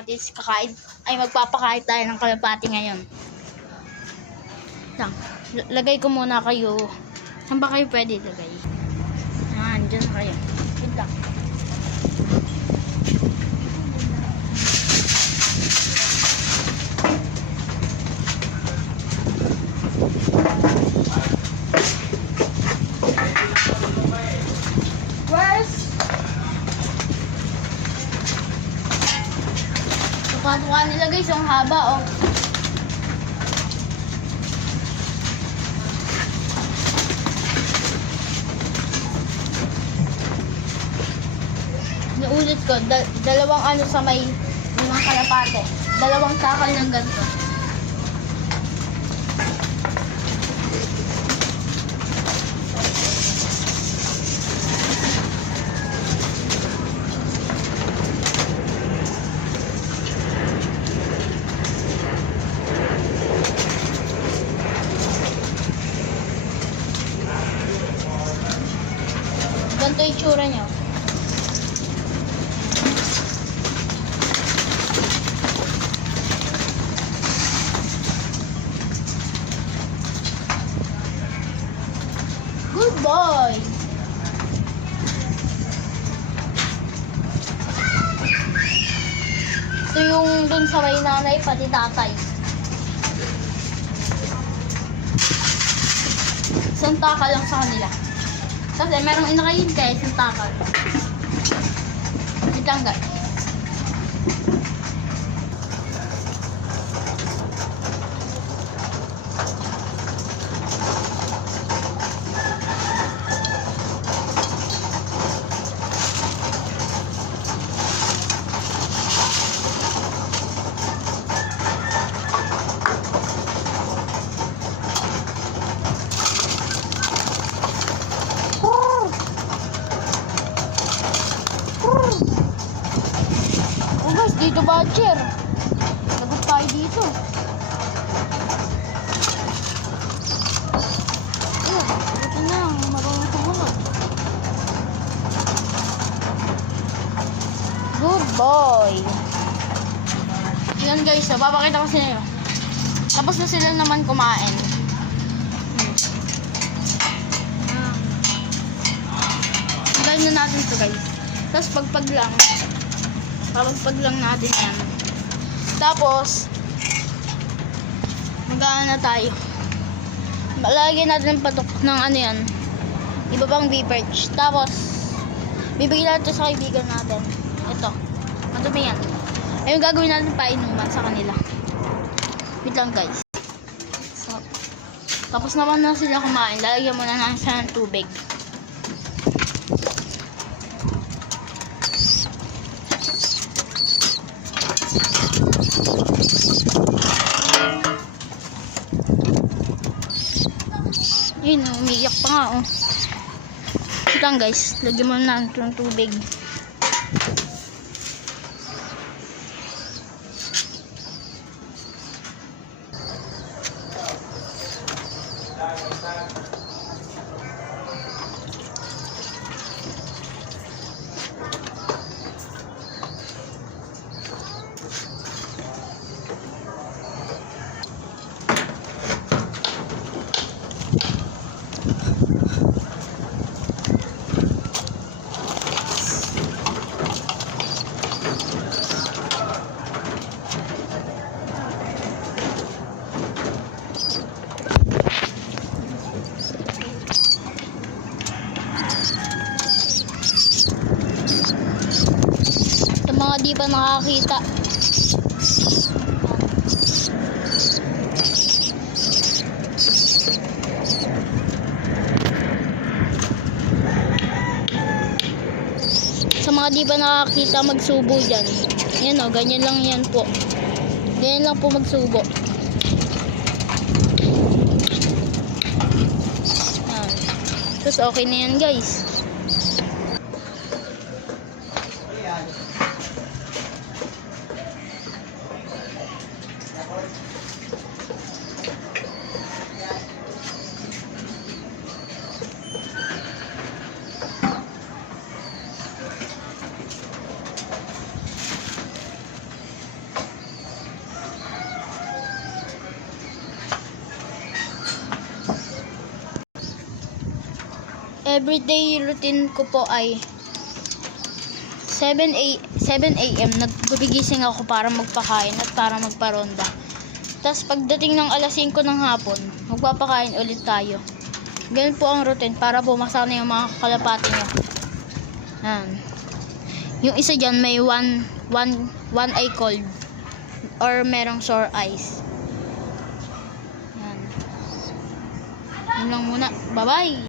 Patis kakain ay magpapakain tayo ng kalapati ngayon. Lang, lagay ko muna kayo. Saan ba kayo pwede lagay? Yan, dyan kayo. Wait lang. Tuka nila guys, yung haba oh. Naulit ko, dalawang ano sa may mga kalapate. Dalawang sakal ng ganito. Ganito yung tsura nyo. Good boy! Ito yung dun sa may nanay, pati tatay. Isang taka lang sa kanila. Kasi merong inakayin kaya isang takal. Itang guys. Dito badger. Lagot tayo dito. Ito na. Marunong sumunod. Good boy. Yan guys, papakita ko sa inyo. Tapos na sila naman kumain. Gawin na natin ito guys. Tapos pagpag lang. Papagpag lang natin yan. Tapos, mag-ano na tayo. Lalagyan natin ng patok ng ano yan. Iba pang beef-perch. Tapos, bibigyan natin sa kaibigan natin. Ito. Madumi yan. Ayun gagawin natin painuman sa kanila. Wait lang guys. So, tapos naman na sila kumain. Lalagyan muna natin siya ng tubig. Yun, umiiyak pa nga oh. Ito lang guys, lagyan mo na ng tubig. Mga di pa nakakita. Sa mga di pa nakakita, magsubo dyan. Yan o, ganyan lang yan po. Ganyan lang po magsubo. Yan. Tapos okay na yan guys. everyday routine ko po ay 7 a.m. nagbigising ako para magpakain at para magparonda. Tapos pagdating ng alas 5 ng hapon, magpapakain ulit tayo. Ganun po ang routine para po masana yung mga kalapati nyo. Yan. Yung isa dyan may one eye cold or merong sore eyes. Yan. Yun lang muna. Bye-bye!